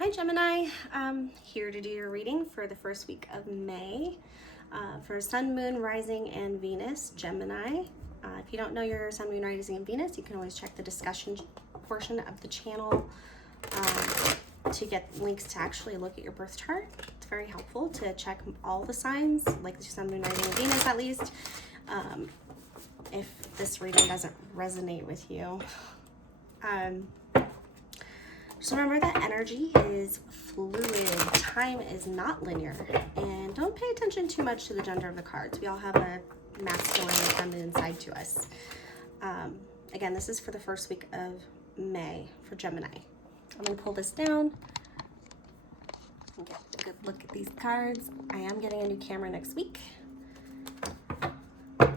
Hi Gemini, here to do your reading for the first week of May for Sun, Moon, Rising, and Venus, Gemini. If you don't know your Sun, Moon, Rising, and Venus, you can always check the discussion portion of the channel to get links to actually look at your birth chart. It's very helpful to check all the signs, like the Sun, Moon, Rising, and Venus at least, if this reading doesn't resonate with you. Just remember that energy is fluid, time is not linear, and don't pay attention too much to the gender of the cards. We all have a masculine and feminine side to us. Again, this is for the first week of May for Gemini. I'm going to pull this down and get a good look at these cards. I am getting a new camera next week.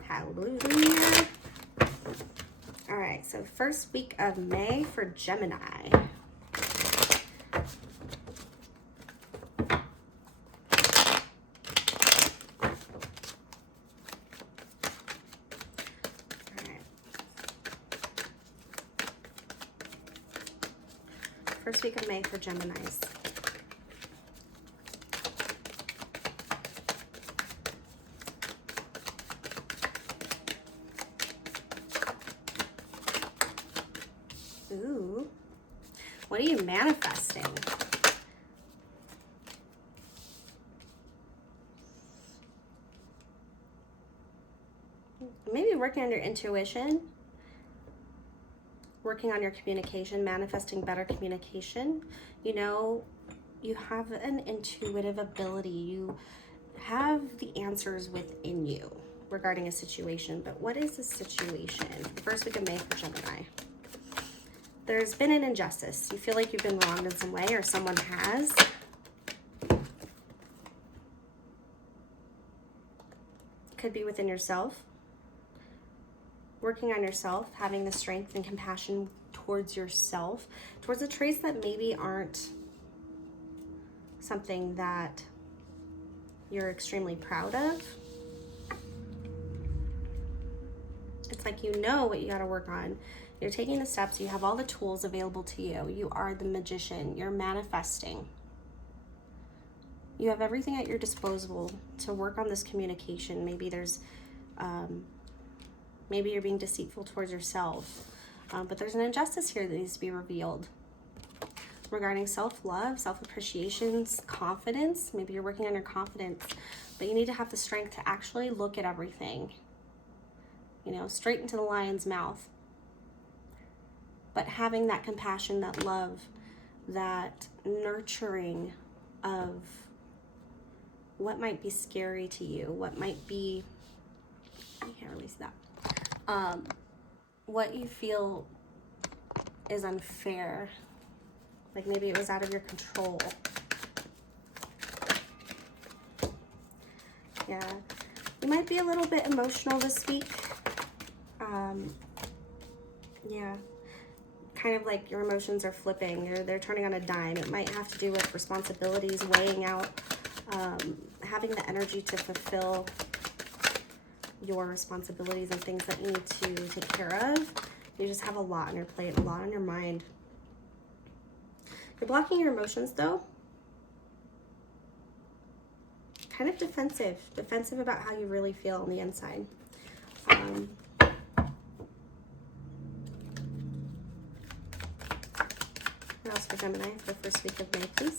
Hallelujah. All right, so first week of May for Gemini. First week of May for Geminis. Ooh, what are you manifesting? Maybe working on your intuition, working on your communication, manifesting better communication. You know, you have an intuitive ability. You have the answers within you regarding a situation. But what is the situation? First week of May for Gemini. There's been an injustice. You feel like you've been wronged in some way, or someone has. Could be within yourself. Working on yourself, having the strength and compassion towards yourself, towards the traits that maybe aren't something that you're extremely proud of. It's like you know what you got to work on. You're taking the steps. You have all the tools available to you. You are the magician. You're manifesting. You have everything at your disposal to work on this communication. Maybe there's maybe you're being deceitful towards yourself, but there's an injustice here that needs to be revealed regarding self-love, self-appreciation, confidence. Maybe you're working on your confidence, but you need to have the strength to actually look at everything, you know, straight into the lion's mouth. But having that compassion, that love, that nurturing of what might be scary to you, what might be, I can't release that. What you feel is unfair, like maybe it was out of your control. Yeah, you might be a little bit emotional this week. Yeah, kind of like your emotions are flipping, they're turning on a dime. It might have to do with responsibilities, weighing out, having the energy to fulfill your responsibilities and things that you need to take care of. You just have a lot on your plate, a lot on your mind. You're blocking your emotions though. Kind of defensive about how you really feel on the inside. What else for Gemini for the first week of May, please?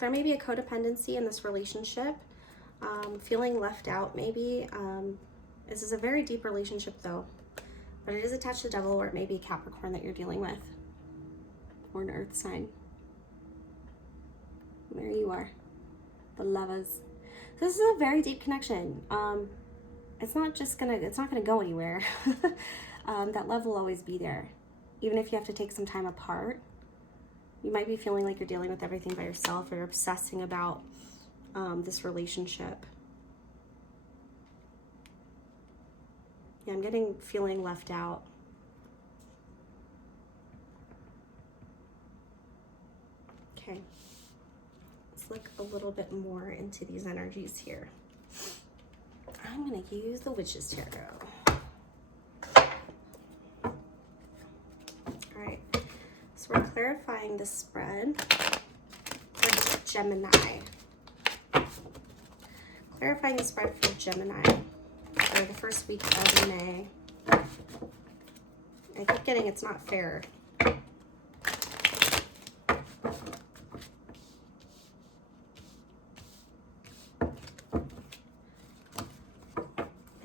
There may be a codependency in this relationship, feeling left out maybe. This is a very deep relationship though, but it is attached to the devil, or it may be Capricorn that you're dealing with, or an earth sign. There you are, the lovers. So this is a very deep connection. It's not gonna go anywhere. That love will always be there, even if you have to take some time apart. You might be feeling like you're dealing with everything by yourself, or you're obsessing about this relationship. Yeah, I'm getting feeling left out. Okay. Let's look a little bit more into these energies here. I'm going to use the Witch's Tarot. All right, so we're clarifying the spread for Gemini. Clarifying the spread for Gemini for the first week of May. I keep getting it's not fair.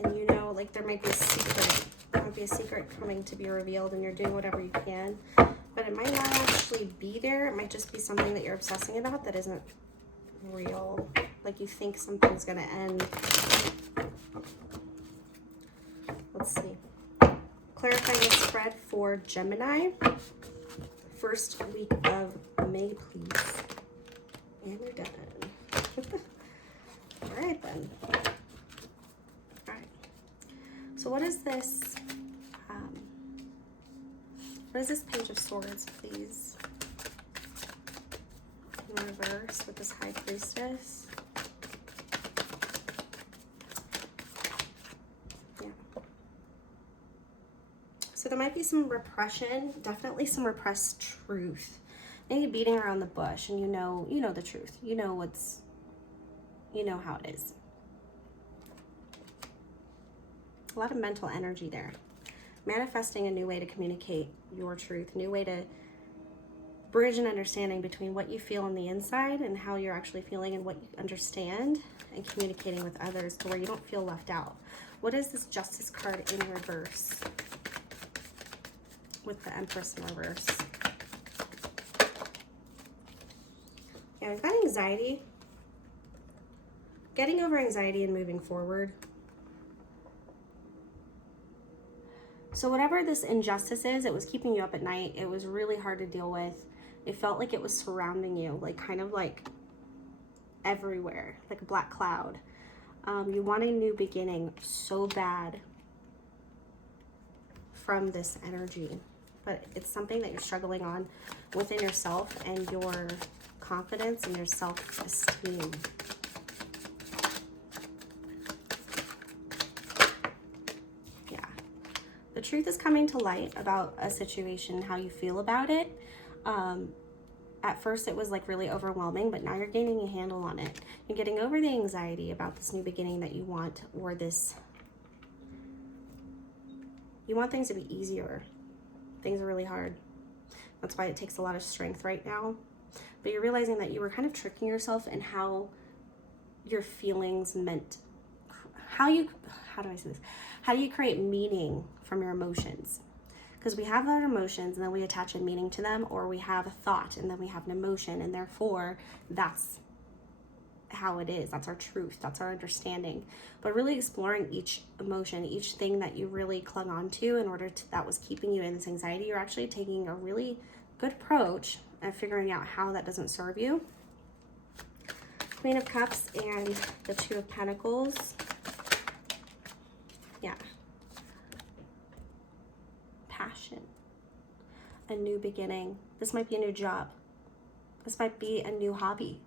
And you know, like there might be a secret. There might be a secret coming to be revealed and you're doing whatever you can. But it might not actually be there. It might just be something that you're obsessing about that isn't real. Like you think something's gonna end. Let's see. Clarifying the spread for Gemini. First week of May, please. And we're done. All right then. All right. So what is this? What is this Page of Swords, please? In reverse with this High Priestess. Yeah. So there might be some repression, definitely some repressed truth. Maybe beating around the bush, and you know the truth. You know how it is. A lot of mental energy there. Manifesting a new way to communicate your truth, new way to bridge an understanding between what you feel on the inside and how you're actually feeling and what you understand, and communicating with others to where you don't feel left out. What is this Justice card in reverse with the Empress in reverse? Yeah, we've got anxiety. Getting over anxiety and moving forward. So whatever this injustice is, it was keeping you up at night. It was really hard to deal with. It felt like it was surrounding you, like kind of like everywhere, like a black cloud. You want a new beginning so bad from this energy, but it's something that you're struggling on within yourself and your confidence and your self-esteem. The truth is coming to light about a situation, how you feel about it. At first it was like really overwhelming, but now you're gaining a handle on it. You're getting over the anxiety about this new beginning that you want, or this, you want things to be easier. Things are really hard. That's why it takes a lot of strength right now. But you're realizing that you were kind of tricking yourself in how your feelings meant, how do I say this? How do you create meaning from your emotions? Because we have our emotions and then we attach a meaning to them, or we have a thought and then we have an emotion, and therefore that's how it is. That's our truth. That's our understanding. But really exploring each emotion, each thing that you really clung on to in order to, that was keeping you in this anxiety, you're actually taking a really good approach and figuring out how that doesn't serve you. Queen of Cups and the Two of Pentacles. Yeah. Passion. A new beginning. This might be a new job. This might be a new hobby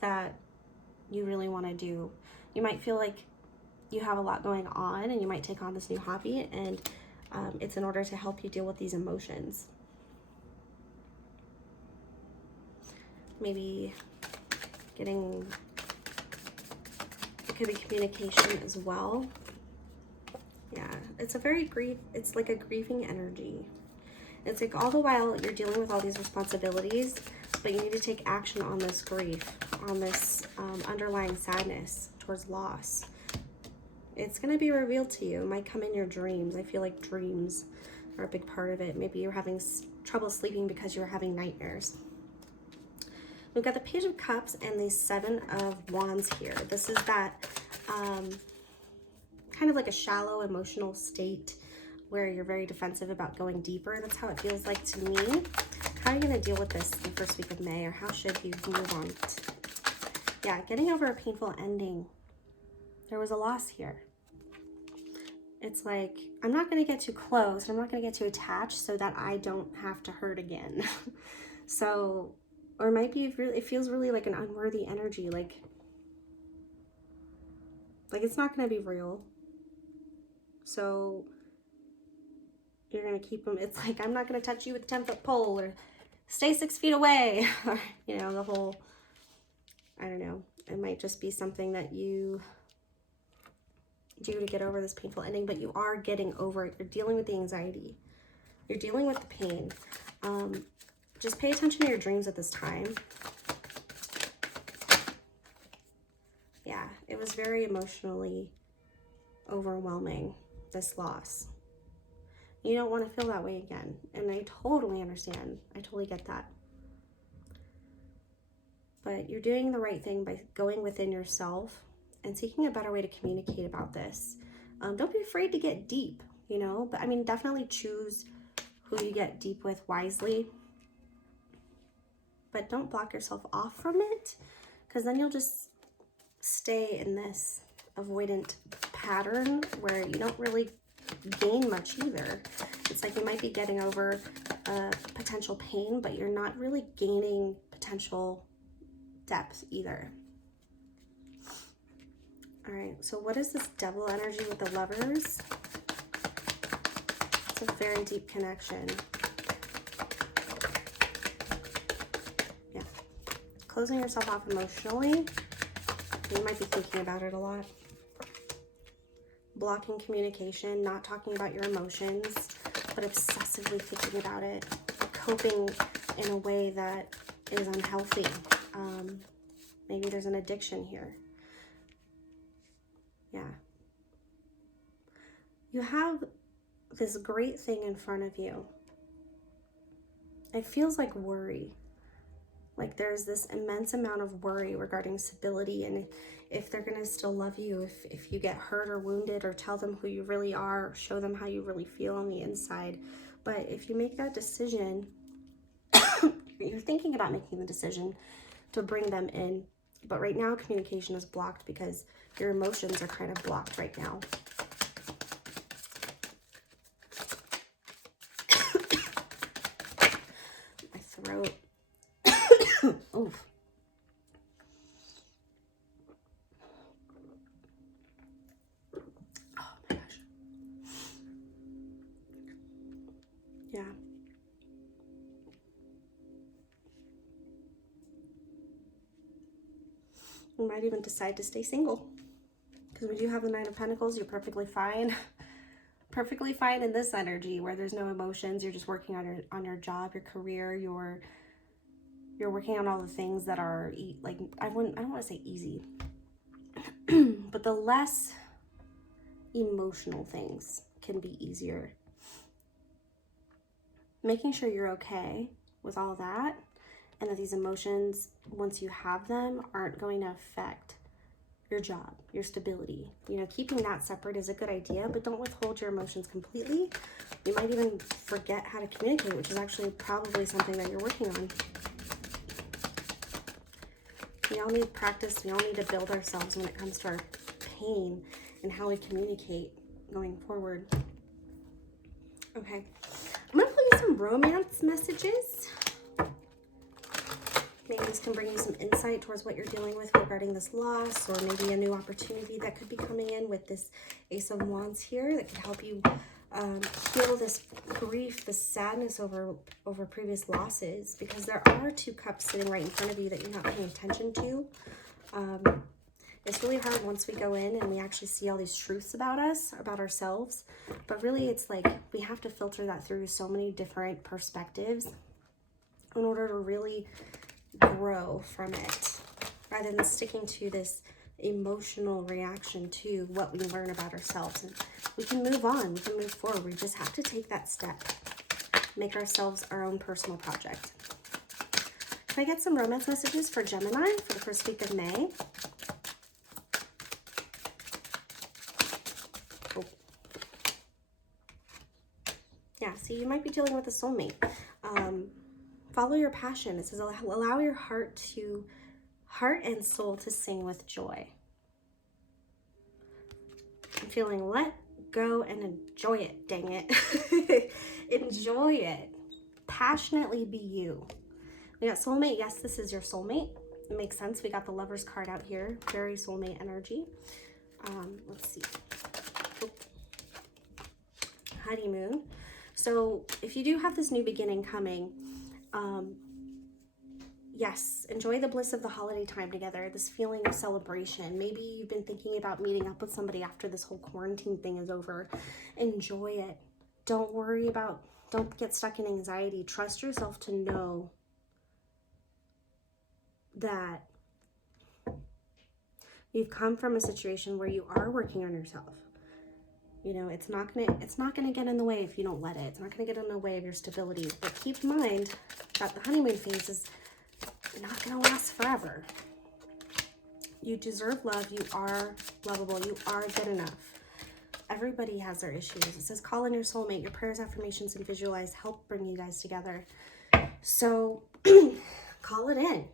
that you really want to do. You might feel like you have a lot going on and you might take on this new hobby, and it's in order to help you deal with these emotions. Maybe getting, it could be communication as well. Yeah, it's a very it's like a grieving energy. It's like all the while you're dealing with all these responsibilities, but you need to take action on this grief, on this underlying sadness towards loss. It's going to be revealed to you. It might come in your dreams. I feel like dreams are a big part of it. Maybe you're having trouble sleeping because you're having nightmares. We've got the Page of Cups and the Seven of Wands here. This is that kind of like a shallow emotional state where you're very defensive about going deeper. That's how it feels like to me. How are you going to deal with this in the first week of May, or how should you move on? Yeah, getting over a painful ending. There was a loss here. It's like, I'm not going to get too close. I'm not going to get too attached so that I don't have to hurt again. So, or it might be really, it feels really like an unworthy energy. Like Like, it's not going to be real. So you're going to keep them. It's like, I'm not going to touch you with a 10-foot pole, or stay 6 feet away. Or, you know, the whole, I don't know. It might just be something that you do to get over this painful ending, but you are getting over it. You're dealing with the anxiety. You're dealing with the pain. Just pay attention to your dreams at this time. Yeah, it was very emotionally overwhelming, this loss. You don't want to feel that way again. And I totally understand. I totally get that. But you're doing the right thing by going within yourself and seeking a better way to communicate about this. Don't be afraid to get deep, you know, but I mean, definitely choose who you get deep with wisely. But don't block yourself off from it, because then you'll just stay in this avoidant pattern where you don't really gain much either. It's like you might be getting over potential pain, but you're not really gaining potential depth either. All right, so what is this devil energy with the Lovers? It's a very deep connection. Yeah, closing yourself off emotionally. You might be thinking about it a lot. Blocking communication, not talking about your emotions, but obsessively thinking about it. Coping in a way that is unhealthy. Maybe there's an addiction here. Yeah. You have this great thing in front of you. It feels like worry. Like there's this immense amount of worry regarding stability and if they're going to still love you, if you get hurt or wounded, or tell them who you really are, or show them how you really feel on the inside. But if you make that decision, you're thinking about making the decision to bring them in. But right now, communication is blocked because your emotions are kind of blocked right now. My throat. Oof. Oh my gosh. Yeah. You might even decide to stay single, because we do have the Nine of Pentacles. You're perfectly fine. Perfectly fine in this energy where there's no emotions. You're just working on your job, your career, you're working on all the things that are like, I don't want to say easy, but the less emotional things can be easier. Making sure you're okay with all that, and that these emotions, once you have them, aren't going to affect your job, your stability. You know, keeping that separate is a good idea, but don't withhold your emotions completely. You might even forget how to communicate, which is actually probably something that you're working on. We all need practice. We all need to build ourselves when it comes to our pain and how we communicate going forward. Okay, I'm gonna play you some romance messages. Maybe this can bring you some insight towards what you're dealing with regarding this loss, or maybe a new opportunity that could be coming in with this Ace of Wands here that could help you heal this grief, this sadness over previous losses, because there are 2 cups sitting right in front of you that you're not paying attention to. It's really hard once we go in and we actually see all these truths about us, about ourselves, but really it's like we have to filter that through so many different perspectives in order to really grow from it, rather than sticking to this emotional reaction to what we learn about ourselves. And we can move on, we can move forward. We just have to take that step, make ourselves our own personal project. Can I get some romance messages for Gemini for the first week of May? Oh. Yeah, see, you might be dealing with a soulmate. Follow your passion. It says allow your heart and soul to sing with joy. I'm feeling let go and enjoy it, dang it. Enjoy it. Passionately be you. We got soulmate. Yes, this is your soulmate. It makes sense. We got the Lovers card out here. Very soulmate energy. Let's see. Honeymoon. So if you do have this new beginning coming, yes, enjoy the bliss of the holiday time together, this feeling of celebration. Maybe you've been thinking about meeting up with somebody after this whole quarantine thing is over. Enjoy it. Don't worry about, don't get stuck in anxiety. Trust yourself to know that you've come from a situation where you are working on yourself. You know, it's not gonna get in the way if you don't let it. It's not gonna get in the way of your stability. But keep in mind that the honeymoon phase is not gonna last forever. You deserve love. You are lovable. You are good enough. Everybody has their issues. It says call in your soulmate. Your prayers, affirmations, and visualize help bring you guys together. So call it in.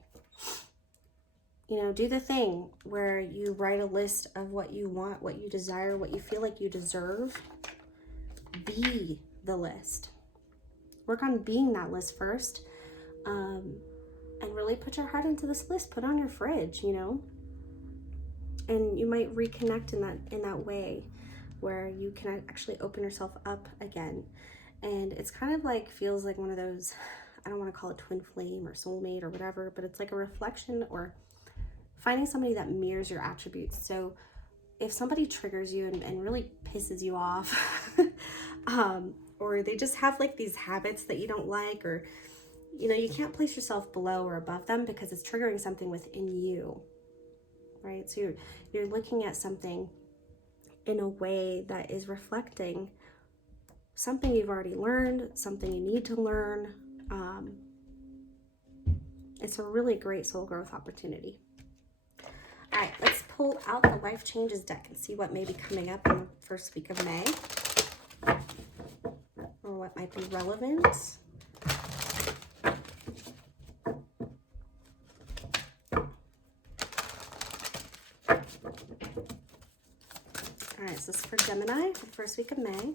You know, do the thing where you write a list of what you want, what you desire, what you feel like you deserve. Be the list. Work on being that list first. And really put your heart into this list. Put it on your fridge, you know. And you might reconnect in that way where you can actually open yourself up again. And it's kind of like, feels like one of those, I don't want to call it twin flame or soulmate or whatever, but it's like a reflection or finding somebody that mirrors your attributes. So if somebody triggers you and really pisses you off, or they just have like these habits that you don't like, or, you know, you can't place yourself below or above them because it's triggering something within you, right? So you're looking at something in a way that is reflecting something you've already learned, something you need to learn. It's a really great soul growth opportunity. All right, let's pull out the Life Changes deck and see what may be coming up in the first week of May, or what might be relevant. All right, so this is for Gemini for the first week of May.